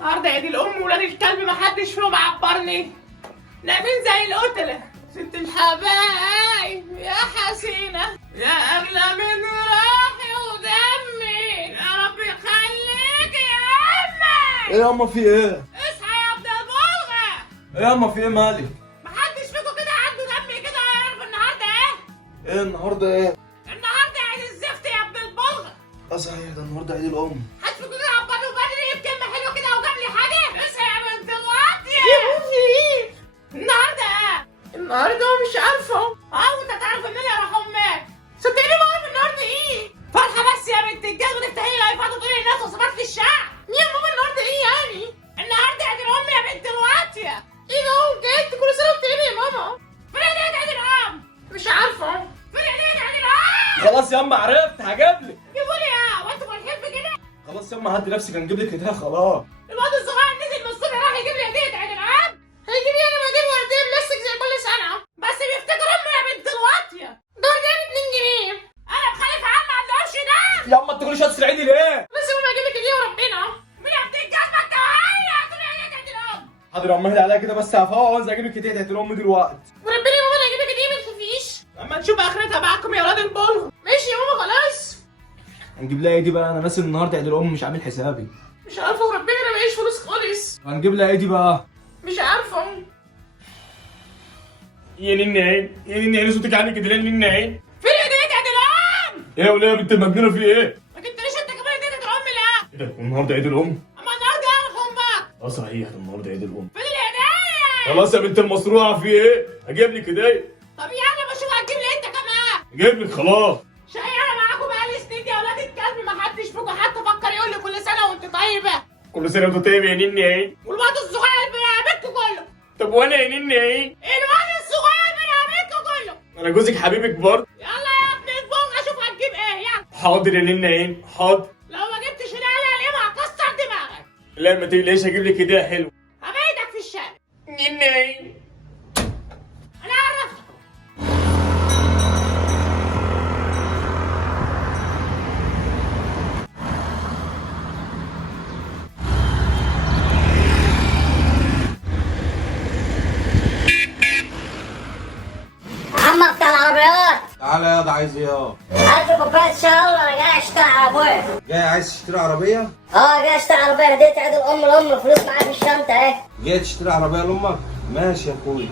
النهارده يا دي الام ولاد الكلب محدش فيهم عبرني، نايمين زي القتله. ست الحبايب يا حسينه يا اغلى من روحي ودمي، يا رب يخليك يا امي. ايه ياما في ايه؟ اصحى يا ابن البلغه. ايه ياما في ايه مالك؟ محدش فيكم كده عنده دم كده يعرف النهارده ايه؟ ايه النهارده ايه؟ النهارده عيد الزفت يا ابن البلغه. صحيح ده النهارده عيد الام. حد فيكم كده عبرني بدري بكلمه حلوه كده وجاب لي حاجه؟ اصحى يا بنت الواطيه. النهارده ايه؟ النهارده مش عارفه. وانت تعرف ان انا راح امك. صدقني ما عارف النهارده ايه. فرحه بس يا بنت الجاز وتفتحي لي لايفات وتقولي للناس وصفات في الشارع. يا ماما النهارده ايه يعني؟ النهارده عيد الام يا بنت الواطيه. ايه ده بجد؟ كل سنه وانت طيبه يا ماما. فين عيد عيد الام؟ مش عارفه. فين عيد عيد الام؟ خلاص ياما عرفت هجيب لك. جيبوا لي وانتوا فرحين كده. خلاص ياما هدي نفسك هنجيب لك هديه خلاص. الواد الصغير نزل من الصبح راح يجيب لي هديه عيد الام. هيجيب لي انا بجيب له هديه بلاستيك زي كل سنه. بس بيفتكر امي يا بنت الواطيه. دول جايب 2 جنيه. انا بخالف عم ما عندهمش ده. ياما انت كل شويه تسرعيني ليه؟ بس ماما اجيب لك هديه وربنا. مين يا بنت الجزمه التوعيه؟ هتقولي هديه عيد الام. حاضر يا عم اهدي عليا كده بس هفوق وانزل اجيب لك هديه عيد الام دلوقتي. وربنا يا ماما انا هجيب لك هديه ما تخافيش. اما نشوف اخرتها معاكم يا ولاد البلغ. ماشي يا ماما خلاص. هنجيب لها ايه دي بقى؟ انا ناسي النهارده عيد الام مش عامل حسابي. مش عارفه وربنا انا معيش فلوس خالص. هنجيب لها ايه دي بقى؟ مش عارفه. يا ننين يا ننين صوتك عالي كده ليه ننين؟ فين هديه عيد الام؟ ايه يا وليه بنت المجنونه في ايه؟ ما جبتليش انت كمان هديه عيد الام لا. ايه ده النهارده عيد الام؟ اما النهارده اعرف امك. صحيح ده النهارده عيد الام. فين الهدايا؟ خلاص يا بنت المصروعه في ايه؟ هجيب لك هديه. طب يلا بشوف هتجيب لي انت كمان. هجيب لك خلاص. شقيانه معاكم بقالي سنين يا ولاد الكلب ما حدش فيكم حتى فكر يقول لي كل سنه وانت طيبه. كل سنه وانت طيب يا ننين. والواد الصغير بيعملكوا كله. طب وانا يا ننين؟ الواد الصغير بيعملكوا كله. انا جوزك حبيبك برضه. يلا يا ابن البوغ اشوف هتجيب ايه يلا. حاضر يا ننين حاضر. لو ما جبتش العيال اليوم هكسر دماغك. لا ما تقلقيش هجيب لك هديه حلوه. هبعدك في الشارع. ننين. انا عرفتكم. عم بتاع العربيات، تعالى يا ده عايز ايه يا؟ هات كوباية شاي وانا جاي اشتري عربية. جاي عايز تشتري عربية؟ جاي اشتري عربية، هديت عيد الأم لأمي، فلوس معايا في الشنطة اهي. جاي تشتري عربية لأمك؟ ماشي يا اخويا.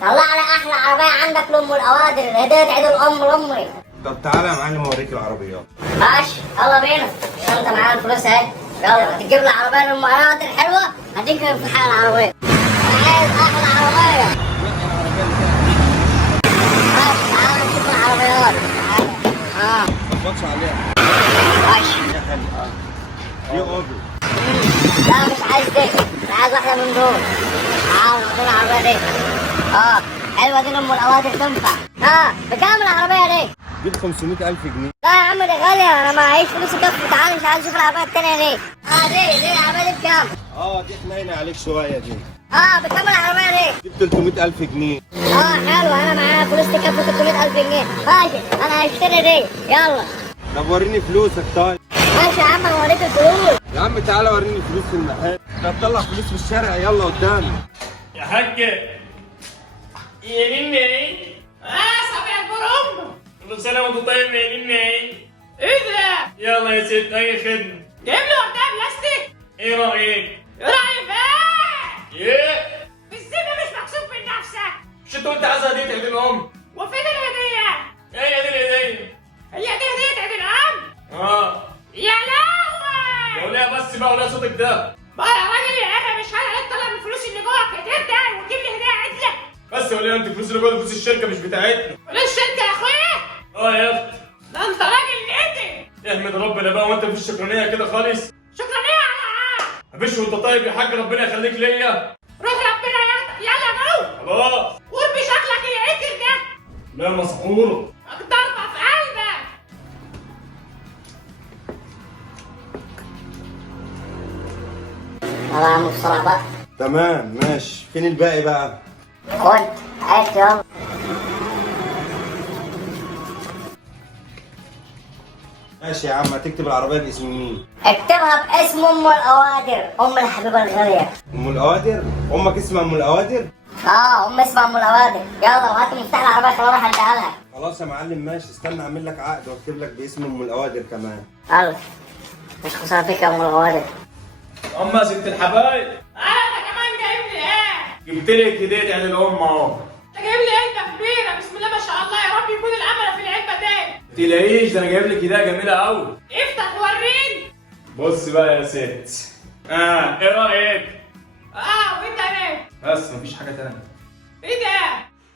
طلع لي أحلى عربية عندك لأم الأوادر، هديت عيد الأم لأمي. طب تعالى يا معلم اوريك العربيات. ماشي يلا بينا، الشنطة معايا الفلوس اهي. يلا تجيب لي عربية لأم الأوادر حلوة، هديك امتحان العربية. أنا عايز أحلى عربية. ماشي تعالى نشوف العربيات. ما تخبطش عليها. ماشي. يا حلو. دي اوبل. لا مش عايز دي، مش عايز واحدة من دول. خد العربية دي. حلوة دي لأم الأوادر تنفع. بكام العربية دي؟ دي ب 500,000 جنيه. لا يا عم دي غالية، أنا معيش فلوس تكفي. تعالى مش عايز أشوف العربية التانية دي. دي العربية دي بكام؟ دي حنينة عليك شوية دي. بكام العربية دي؟ دي ب 300,000 جنيه. حلو، أنا معايا فلوس تكفي 300,000 جنيه. ماشي أنا هشتري دي، يلا. طب وريني فلوسك طيب. ماشي يا عم هوريك الفلوس. يا عم تعالى وريني فلوس في المحل. طب طلع فلوس في الشارع يلا قدامي. يا حاجة يا ننين. صبي البرم. كل سنه وانت طيب يا ننين. ايه ده؟ يلا يا ست اي خدمه. جايب لي وردة بلاستيك. ايه رايك؟ ايه رايك ايه؟ ايه؟ بالذمة مش مكسوف من نفسك. مش انت قلت عايز هديه عيد الام؟ وفين الهدية؟ ايه يا دي الهديه؟ هي دي هدية عيد الأم؟ يا لهوي! يا وليه بس بقى ولا صوتك ده؟ بقى يا راجل يا اخي مش هتطلع من الفلوس اللي جوه كتير ده وتجيب لي هدية عدلة. بس يا وليه انت الفلوس اللي جوه فلوس الشركه مش بتاعتنا. فلوس الشركة يا اخويا؟ يا اختي. ده انت راجل نادي. احمد ربنا بقى وانت مفيش شكرانيه كده خالص. شكرانية على مفيش وانت طيب يا حاج ربنا يخليك ليا. روح ربنا يلا جو. خلاص. قول بشكلك يا عكر ده. لا مسحوره. ضربة في قلبك. يلا يا عم بسرعة بقى. تمام ماشي. فين الباقي بقى؟ خد هات يلا. ماشي يا عم، هتكتب العربيه باسم مين؟ اكتبها باسم ام الاوادر، ام الحبيبه الغاليه. ام الاوادر؟ امك اسمها ام الاوادر؟ اه ام اسمها ام الاوادر. يلا وهات مفتاح العربيه خلينا نروح اديها لها. خلاص يا معلم ماشي، استنى اعمل لك عقد واكتب لك باسم ام الاوادر كمان. يلا مش خساره فيك يا ام الاوادر. اما يا ست الحبايب، انت كمان جايب لي ايه؟ جبت لك هديه عيد الام اهو. انت جايب لي علبه كبيره، بسم الله ما شاء الله، يا رب يكون الامل في العلبه دي. ما تقلقيش، ده انا جايب لك هديه جميله قوي. افتح وريني. بص بقى يا ست، ايه رايك؟ وانت ايه؟ بس مفيش حاجه تانية. ايه ده؟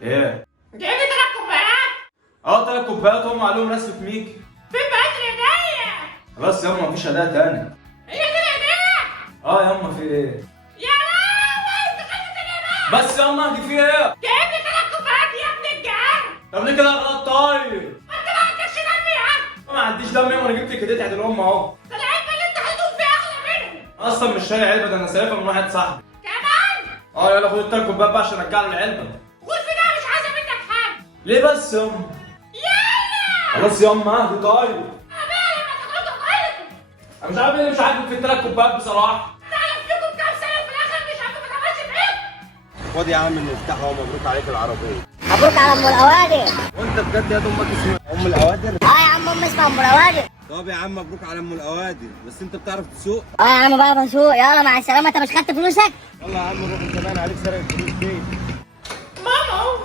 ايه؟ جايب لي 3 كوبايات؟ 3 كوبايات هم عليهم رسمه ميكي. فين بقيت الهديه؟ خلاص ياما مفيش هدايا تانية. هي دي الهديه؟ ياما في ايه؟ يا لهوي انت خدت الهديه. بس ياما دي في ايه؟ جايب لي 3 كوبايات يا ابن الجعان. طب ليه كده غلط طيب؟ انت ما عندكش دم يا عم. ما عنديش دم ياما، انا جبت لك هديه عيد الام اهو. ده العلبه اللي انت هتدوب فيها اغلى منهم. اصلا مش شاري علبه، ده انا سايبها من واحد صاحبي. كمان؟ يلا خد ال3 كوبايات بقى عشان ارجع له العلبه. قول في ده مش عايزه منك حاجه. ليه بس ياما؟ يلا. خلاص ياما اهدي طيب. ابيع لما تاخدوا غيركم. انا مش عارف ايه اللي مش عاجبك في ال3 كوبايات بصراحه. تعرف فيكم كام سنه وفي الاخر مش عارفه ما تاخدش بعيد. خد يا عم المفتاح اهو، مبروك عليك العربيه. مبروك على ام الاوادر. وانت بجد يا امك اسمها ام الاوادر؟ يا عم ام اسمها ام الاوادر. طب يا عم مبروك على ام الاوادر، بس انت بتعرف تسوق؟ يا عم بقى بسوق. يلا مع السلامه، انت مش خدت فلوسك؟ يلا يا عم روح، انت باين عليك سرق الفلوس دي. ماما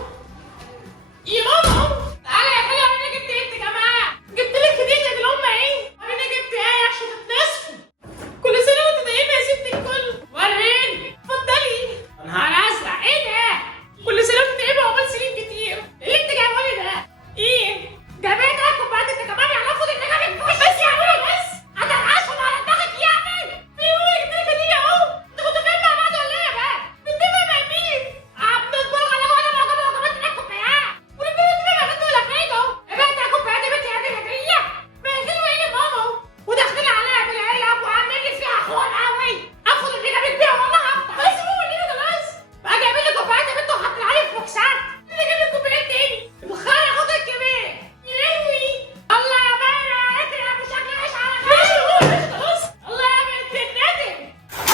يا ماما تعالى يا حلوه، انا جبت ايه يا جماعه؟ جبت لك هديه الام اهي. انا جبت ايه عشان تتنصفوا؟ كل سنه وانت طيبه يا ست الكل. وريني اتفضلي. انا ازرع ايه ده؟ كل سنه وانت طيبه وعقبال سنين كتير. ايه اللي انت جايبه لي ده؟ ايه؟ جايبه لك كوبايات انت كمان يعرفوا ان انا جايب فلوس بس يا عم بس هترعشهم على دماغك يعني. في ايه جبت لك هديه اهو؟ انتوا كنتوا فين مع بعض ولا ايه يا بقى؟ بتتفق مع مين؟ عبد البرغه لو انا معجبه لو كمان 3 كوبايات. وليه بتتفق مع ولا حاجه اهو؟ ايه بقى 3 كوبايات يا بنتي هديه هديه؟ ما هي حلوه ايه يا ماما؟ وداخلين عليها بالعلب وعاملين لي فيها حوار قوي. اخد اللي جابت بيها والله هفتح. بس هو اللي ده بس. بقى جايبين لي كوبايات يا بنت وحاطين عليه فوكسات. اللي جايب لي كوبايات تاني. الخير ياخد الكبير. يا لهوي. الله يا بارع اكرم بشكل عيش على ماشي ماشي خلاص. الله يا بنت النادي.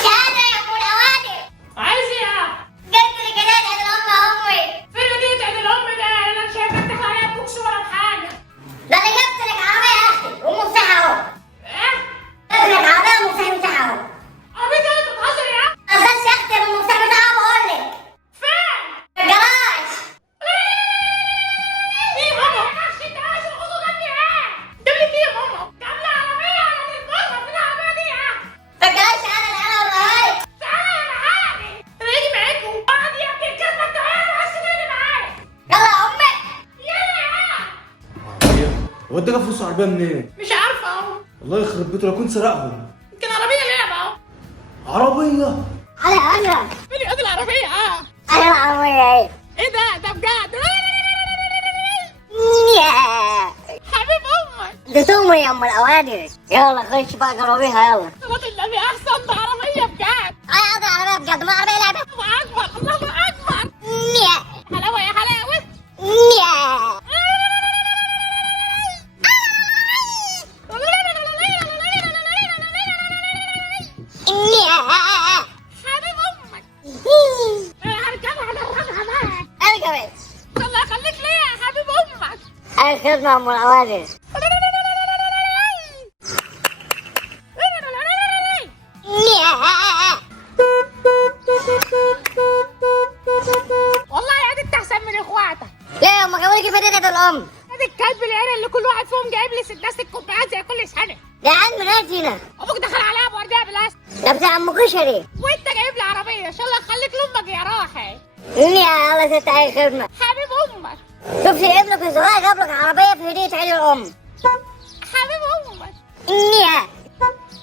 شهاده يا ام الاوادر. عايز ايه؟ جبت لك هديه عيد الام امي. فين هدية عيد الام ده؟ انا مش شايفه انت عليها بوكس ولا بحاجه. ده انا جبت لك عربيه يا اختي ومفتاحها اهو. ايه؟ جبت لك عربيه ومفتاح بتاعها اهو. عبيطه انت بتهزر يا عم؟ قصدش يا اختي المفتاح بتاعها بقول لك. فين؟ في الجراج. ايه يا ماما؟ معلش انت عايز الخطوه جنبي ايه؟ جاب لك ايه يا ماما؟ جاب لي عربيه على البره. فين العربيه دي يا عم؟ في الجراج انا والقهاوي. تعالى يا معالي. انا هاجي معاكم. اقعد يا ابني الكلمه التعالى بس تيجي معايا. يلا يا امي. يلا يا عم. هو انت جايب فلوس العربيه منين؟ مش عارفه اهو. الله يخرب بيته لو كنت سرقهم. يمكن عربيه لعبه اهو. عربيه؟ انا فين قد العربيه؟ انا العربيه اهي. ايه ده بجد؟ حبيب امك. ده تومي يا ام الاوادر. يلا خش بقى جربيها يلا. صلاة النبي احسن. ده عربيه بجد. انا عربيه بجد ما عربيه لعبه. الله اكبر الله اكبر. حلاوه يا حلاوه. حبيب امك. هركبها هدرجها معاك. انا كمان. الله يخليك ليا يا حبيب امك. انا خدمه يا ام الاوادر. والله يا دي انت احسن من اخواتك. ليه هم جابوا لي كيف هديه الام؟ ادي الكلب العيال اللي كل واحد فيهم جايب لي 6 كوبايات زي كل سنه. ده عند هنا. ابوك دخل عليها بورديه بلاستيك. ده بتاع ام كشري. وانت جايب لي عربيه. ان شاء الله يخليك لامك يا راحي. يلا ست اي خدمه. حبيب امك. شوفي ابنك الصغير جاب لك عربيه في هديه عيد الام. حبيب امك.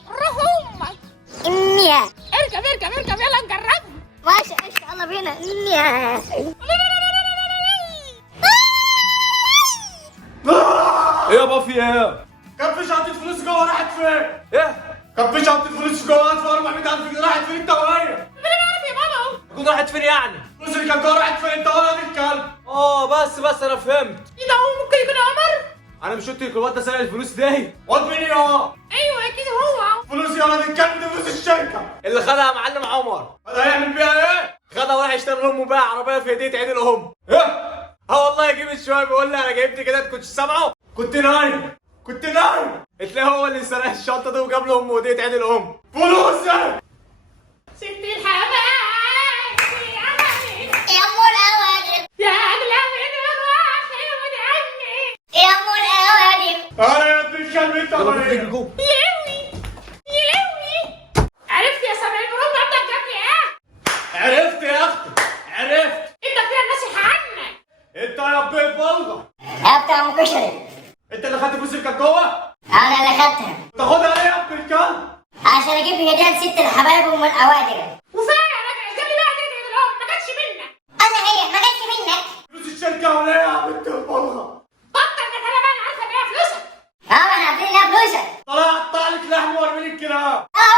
روح امك. اركب اركب اركب يلا نجربها. ماشي قشطة يلا بينا. ايه يابا في ايه؟ كان في شنطه فلوس جوه راحت فين؟ ايه؟ كان في شنطه فلوس جوه 1400,000 جنيه راحت فين انت وهي؟ انا بعرف يا بابا. تكون راحت فين يعني؟ الفلوس اللي كان جوه راحت فين انت ولا الكلب؟ بس انا فهمت. ايه ده؟ هو ممكن يكون عمر؟ انا مش قلت لك الواد ده سرق الفلوس دي؟ واد مين يا؟ ايوه اكيد هو. فلوس يا ولد الكلب دي فلوس الشركه اللي خدها يا معلم عمر. هذا هيعمل بيها ايه؟ خدها وراح يشتري لامه بيها عربيه في هديه عيد الام. ايه؟ اه والله جيب شويه بيقول لي انا جايبت كده، كنتش سامعه؟ كنت نايم تلاقيه هو اللي سرق الشنطه دي وجاب له امه هديه عيد الام. فلوس ست الحبايب يا عمي، يا ام الاوادم، يا اغلى من روحي ودمي. يا ام الاوادم. انا يا ابن الكلب انت يلا ولا نجري ايه؟ جوه. يلوي. عرفت يا سامي البروم عندك جنبي ايه؟ عرفت يا اختي عرفت. انت فيها الناس عنك. انت يا بيه بلغه، يا بتاع ام كشري، انت اللي خدت فلوس اللي كانت جوه؟ انا اللي خدتها تاخدها ليه يا ابن الكلب؟ عشان اجيب هديه لست الحبايب ام الاوادم. وفين يا راجل؟ جاب لي بقى عيد الام ما كانش منك. انا هي ما جاتش منك. فلوس الشركه ولا ايه يا بنت البلغه؟ بطل ده انا بقى عارفه ان هي فلوسك. اه احنا عارفين انها فلوسك. طلع اقطع لك لحم وارمي لك كلام. اه